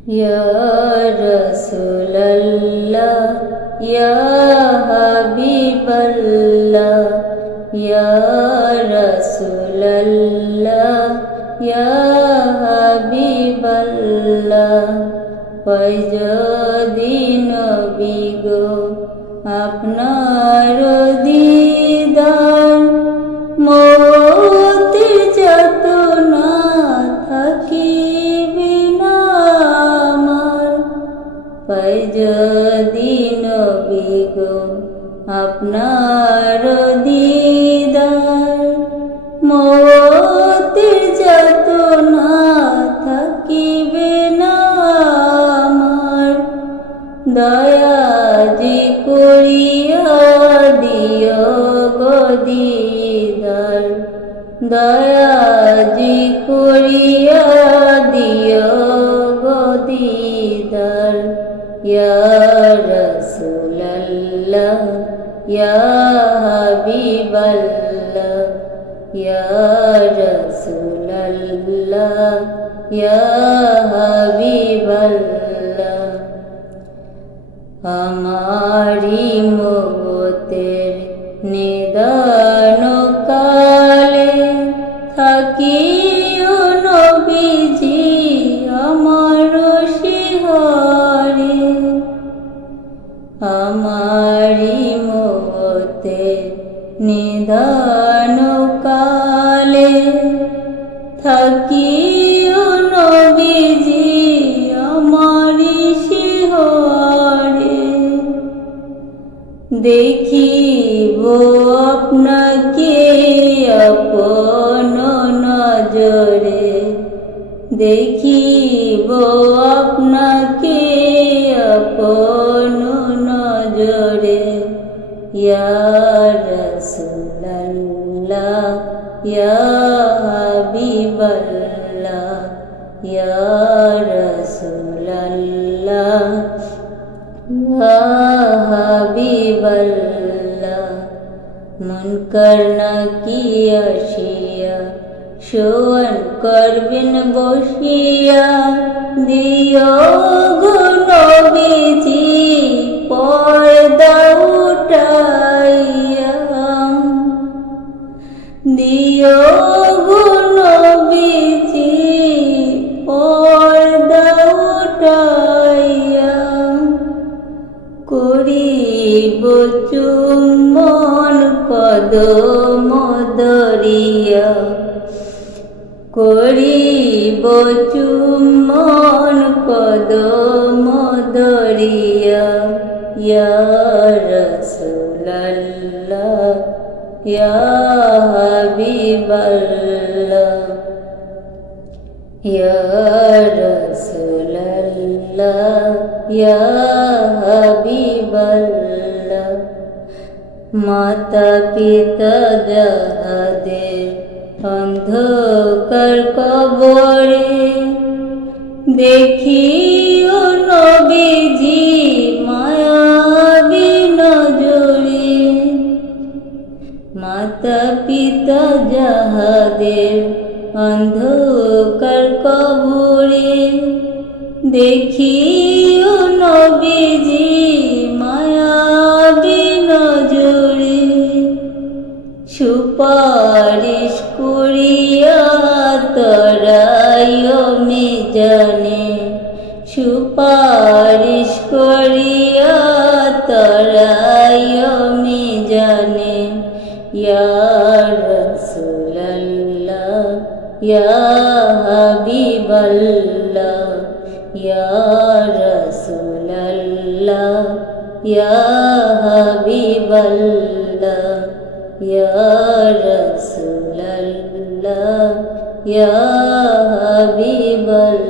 ইয়া রাসূলাল্লাহ ইয়া হাবিবাল্লাহ ইয়া রাসূলাল্লাহ ইয়া হাবিবাল্লাহ যদি নবী গো আপনার দিদার মতের যাতনা থাকিবে না আমার যদি নবী গো আপনার দিদার মতের যাতনা থাকিবে না আমার দয়াজি করিয়া দিও গো দিদার দয়াজি করিয়া দিও গো দিদার ইয়া রাসূলাল্লাহ ইয়া হাবিবাল্লাহ ইয়া রাসূলাল্লাহ ইয়া হাবিবাল্লাহ আমারি মতের নিদান কালে থাকিও নবীজি আমার শিহরে আমারি মতের নিদান কালে থাকিও নবীজি আমারি শিহরে দেখিব আপনাকে আপন নজরে দেখিব আপনাকে আপন নজরে ইয়া রাসূলাল্লাহ ইয়া হাবিবাল্লাহ ইয়া রাসূলাল্লাহ ইয়া হাবিবাল্লাহ মুনকার নাকির আসিয়া শোয়ান করবেন বসিয়া দিও গো নবীজি পর্দা উঠাইয়া দিও গো নবীজি পর্দা উঠাইয়া করিব চুম্বন কদম দরিয়া করিব চুম্বন কদম দরিয়া ইয়া রাসূলাল্লাহ ইয়া হাবিবাল্লাহ ইয়া রাসূলাল্লাহ ইয়া হাবিবাল্লাহ মাতা পিতা যাহাদের অন্ধকার কবরে দেখিও নবীজি মায়াবী নজরে মাতা পিতা যাহাদের অন্ধকার কবরে দেখিও নবীজি মায়াবী নজরে সুপারিশ করিয়া তরাইও মিজানে সুপারিশ করিয়া তরাইও মিজানে ইয়া রাসূলাল্লাহ ইয়া হাবিবাল্লাহ ইয়া রাসূলাল্লাহ ইয়া হাবিবাল্লাহ ইয়া রাসূলাল্লাহ ইয়া হাবিবাল্লাহ